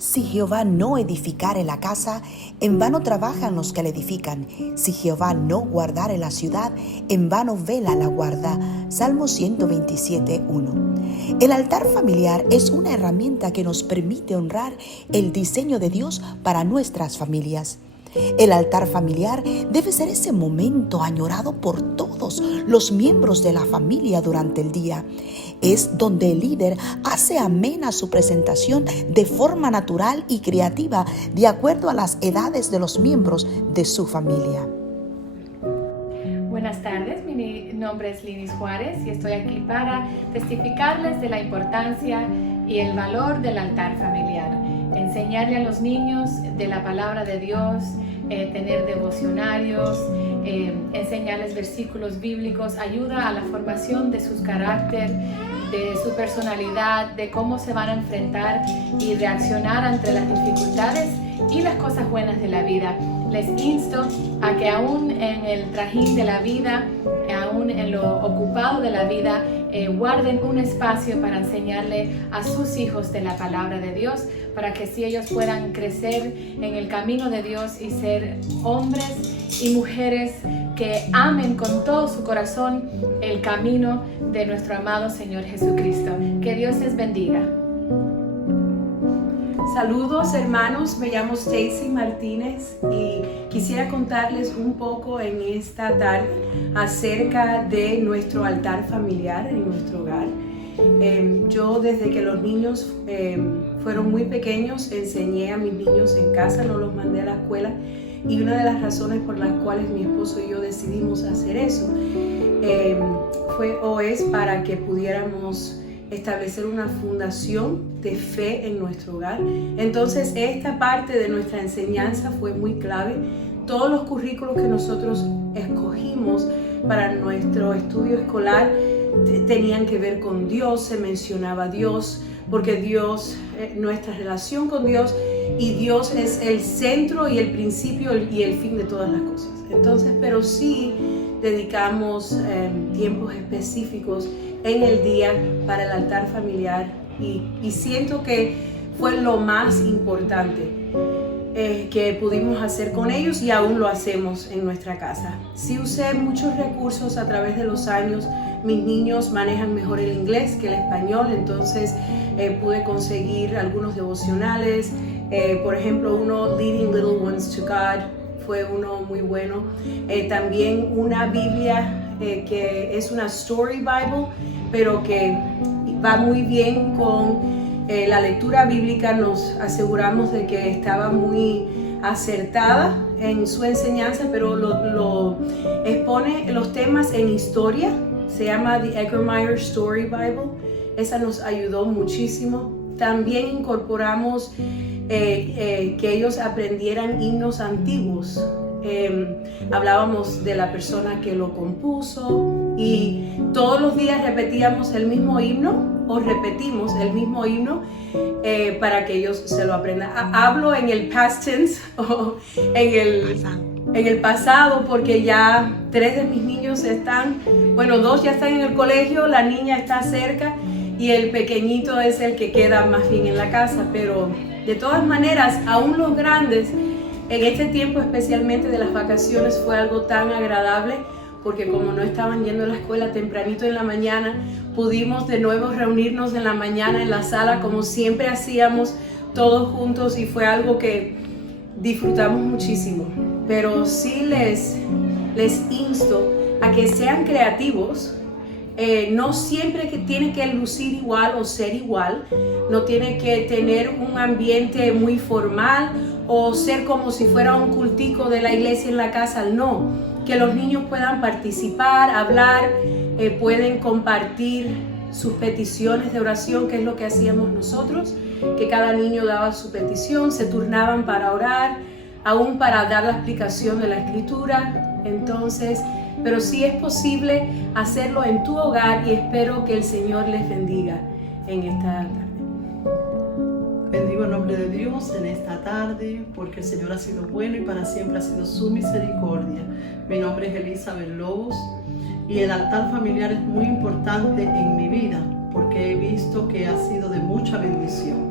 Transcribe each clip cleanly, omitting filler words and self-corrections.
Si Jehová no edificare la casa, en vano trabajan los que la edifican. Si Jehová no guardare la ciudad, en vano vela la guarda. Salmo 127:1. El altar familiar es una herramienta que nos permite honrar el diseño de Dios para nuestras familias. El altar familiar debe ser ese momento añorado por todos los miembros de la familia durante el día. Es donde el líder hace amena su presentación de forma natural y creativa, de acuerdo a las edades de los miembros de su familia. Buenas tardes, mi nombre es Linis Juárez y estoy aquí para testificarles de la importancia y el valor del altar familiar. Enseñarle a los niños de la palabra de Dios, tener devocionarios, enseñarles versículos bíblicos, ayuda a la formación de su carácter, de su personalidad, de cómo se van a enfrentar y reaccionar ante las dificultades y las cosas buenas de la vida. Les insto a que aún en el trajín de la vida, aún en lo ocupado de la vida, guarden un espacio para enseñarle a sus hijos de la palabra de Dios, para que así ellos puedan crecer en el camino de Dios y ser hombres y mujeres que amen con todo su corazón el camino de nuestro amado Señor Jesucristo. Que Dios les bendiga. Saludos hermanos, me llamo Stacy Martínez y quisiera contarles un poco en esta tarde acerca de nuestro altar familiar en nuestro hogar. Yo desde que los niños fueron muy pequeños enseñé a mis niños en casa, no los mandé a la escuela, y una de las razones por las cuales mi esposo y yo decidimos hacer eso es para que pudiéramos establecer una fundación de fe en nuestro hogar. Entonces esta parte de nuestra enseñanza fue muy clave. Todos los currículos que nosotros escogimos para nuestro estudio escolar tenían que ver con Dios, se mencionaba Dios, porque Dios, nuestra relación con Dios, y Dios es el centro y el principio y el fin de todas las cosas. Entonces, pero sí dedicamos tiempos específicos en el día para el altar familiar y siento que fue lo más importante que pudimos hacer con ellos y aún lo hacemos en nuestra casa. Sí usé muchos recursos a través de los años. Mis niños manejan mejor el inglés que el español, entonces pude conseguir algunos devocionales, por ejemplo uno, Leading Little Ones to God, fue uno muy bueno. También una Biblia que es una Story Bible, pero que va muy bien con la lectura bíblica. Nos aseguramos de que estaba muy acertada en su enseñanza, pero lo expone los temas en historia. Se llama The Eggermeyer Story Bible. Esa nos ayudó muchísimo. También incorporamos que ellos aprendieran himnos antiguos. Hablábamos de la persona que lo compuso y todos los días repetíamos el mismo himno o repetimos el mismo himno para que ellos se lo aprendan. Hablo en el past tense o en el pasado porque ya 3 de mis niños están, 2 ya están en el colegio, la niña está cerca y el pequeñito es el que queda más bien en la casa, pero de todas maneras, aún los grandes, en este tiempo especialmente de las vacaciones, fue algo tan agradable porque como no estaban yendo a la escuela tempranito en la mañana, pudimos de nuevo reunirnos en la mañana en la sala como siempre hacíamos todos juntos y fue algo que disfrutamos muchísimo. Pero sí les insto a que sean creativos. No siempre que tiene que lucir igual o ser igual, no tiene que tener un ambiente muy formal o ser como si fuera un cultico de la iglesia en la casa, no, que los niños puedan participar, hablar, pueden compartir sus peticiones de oración, que es lo que hacíamos nosotros, que cada niño daba su petición, se turnaban para orar, aún para dar la explicación de la escritura. Entonces, pero sí es posible hacerlo en tu hogar y espero que el Señor les bendiga en esta tarde. Bendigo el nombre de Dios en esta tarde porque el Señor ha sido bueno y para siempre ha sido su misericordia. Mi nombre es Elizabeth Lobos y el altar familiar es muy importante en mi vida porque he visto que ha sido de mucha bendición.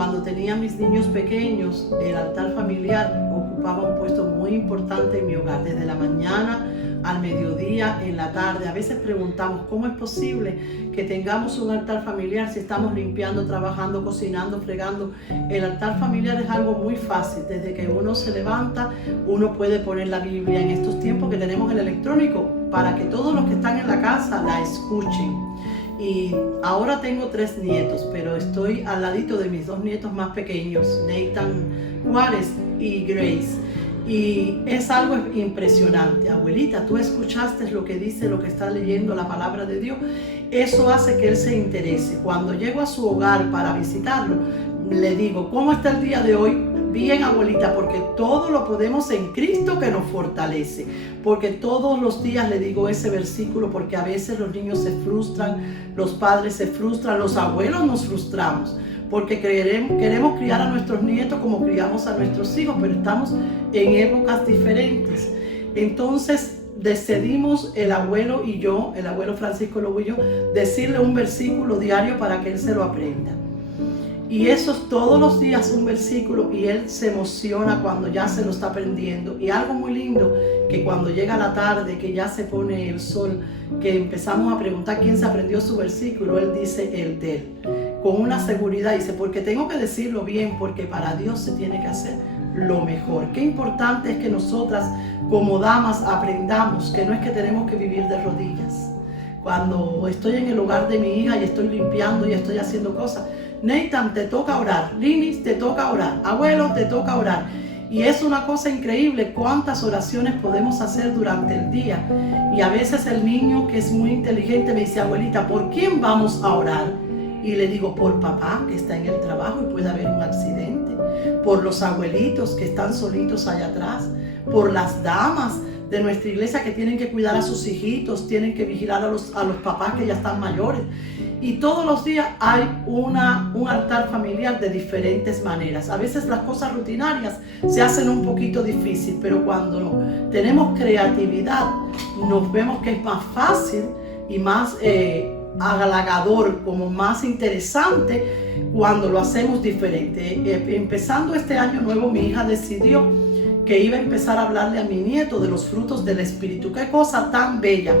Cuando tenía mis niños pequeños, el altar familiar ocupaba un puesto muy importante en mi hogar, desde la mañana al mediodía, en la tarde. A veces preguntamos, ¿cómo es posible que tengamos un altar familiar si estamos limpiando, trabajando, cocinando, fregando? El altar familiar es algo muy fácil. Desde que uno se levanta, uno puede poner la Biblia en estos tiempos que tenemos el electrónico para que todos los que están en la casa la escuchen. Y ahora tengo 3 nietos, pero estoy al ladito de mis 2 nietos más pequeños, Nathan Juárez y Grace. Y es algo impresionante. Abuelita, tú escuchaste lo que dice, lo que está leyendo la palabra de Dios. Eso hace que él se interese. Cuando llego a su hogar para visitarlo, le digo, ¿cómo está el día de hoy? Bien, abuelita, porque todo lo podemos en Cristo que nos fortalece. Porque todos los días le digo ese versículo, porque a veces los niños se frustran, los padres se frustran, los abuelos nos frustramos. Porque queremos criar a nuestros nietos como criamos a nuestros hijos, pero estamos en épocas diferentes. Entonces decidimos el abuelo y yo, el abuelo Francisco Lobo y yo, decirle un versículo diario para que él se lo aprenda. Y eso es todos los días un versículo y él se emociona cuando ya se lo está aprendiendo. Y algo muy lindo, que cuando llega la tarde, que ya se pone el sol, que empezamos a preguntar quién se aprendió su versículo, él dice el de él. Con una seguridad, dice, porque tengo que decirlo bien, porque para Dios se tiene que hacer lo mejor. Qué importante es que nosotras como damas aprendamos que no es que tenemos que vivir de rodillas. Cuando estoy en el hogar de mi hija y estoy limpiando y estoy haciendo cosas, Nathan, te toca orar, Linis, te toca orar, abuelo, te toca orar. Y es una cosa increíble cuántas oraciones podemos hacer durante el día. Y a veces el niño, que es muy inteligente, me dice, abuelita, ¿por quién vamos a orar? Y le digo, por papá, que está en el trabajo y puede haber un accidente, por los abuelitos que están solitos allá atrás, por las damas de nuestra iglesia que tienen que cuidar a sus hijitos, tienen que vigilar a los papás que ya están mayores. Y todos los días hay un altar familiar de diferentes maneras. A veces las cosas rutinarias se hacen un poquito difícil, pero cuando tenemos creatividad, nos vemos que es más fácil y más halagador, como más interesante cuando lo hacemos diferente. Empezando este año nuevo, mi hija decidió que iba a empezar a hablarle a mi nieto de los frutos del Espíritu. ¡Qué cosa tan bella!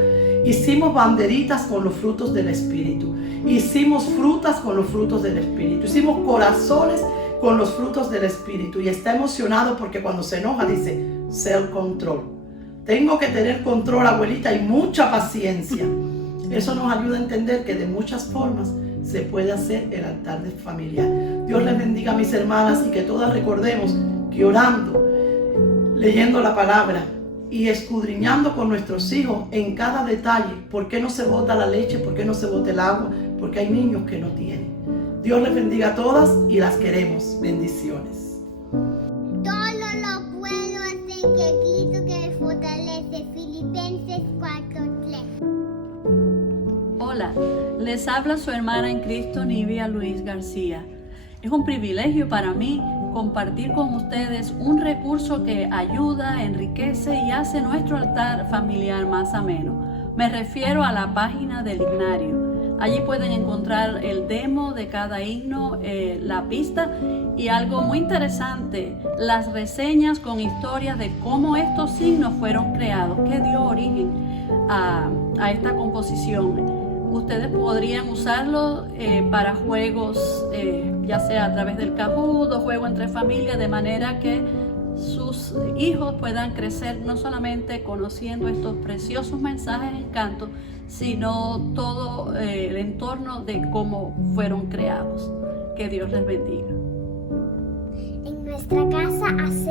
Hicimos banderitas con los frutos del Espíritu. Hicimos frutas con los frutos del Espíritu. Hicimos corazones con los frutos del Espíritu. Y está emocionado porque cuando se enoja dice, self-control. Tengo que tener control, abuelita, y mucha paciencia. Eso nos ayuda a entender que de muchas formas se puede hacer el altar de familiar. Dios les bendiga a mis hermanas y que todas recordemos que orando, leyendo la palabra y escudriñando con nuestros hijos en cada detalle, ¿por qué no se bota la leche? ¿Por qué no se bota el agua? Porque hay niños que no tienen. Dios les bendiga a todas y las queremos. Bendiciones. Todo lo puedo hacer que Cristo que me fortalece. Filipenses 4:3. Hola, les habla su hermana en Cristo, Nivia Luis García. Es un privilegio para mí compartir con ustedes un recurso que ayuda, enriquece y hace nuestro altar familiar más ameno. Me refiero a la página del himnario. Allí pueden encontrar el demo de cada himno, la pista y algo muy interesante, las reseñas con historias de cómo estos himnos fueron creados, que dio origen a esta composición. Ustedes podrían usarlo para juegos, ya sea a través del Kahoot o juego entre familias, de manera que sus hijos puedan crecer no solamente conociendo estos preciosos mensajes en canto, sino todo el entorno de cómo fueron creados. Que Dios les bendiga. En nuestra casa hacemos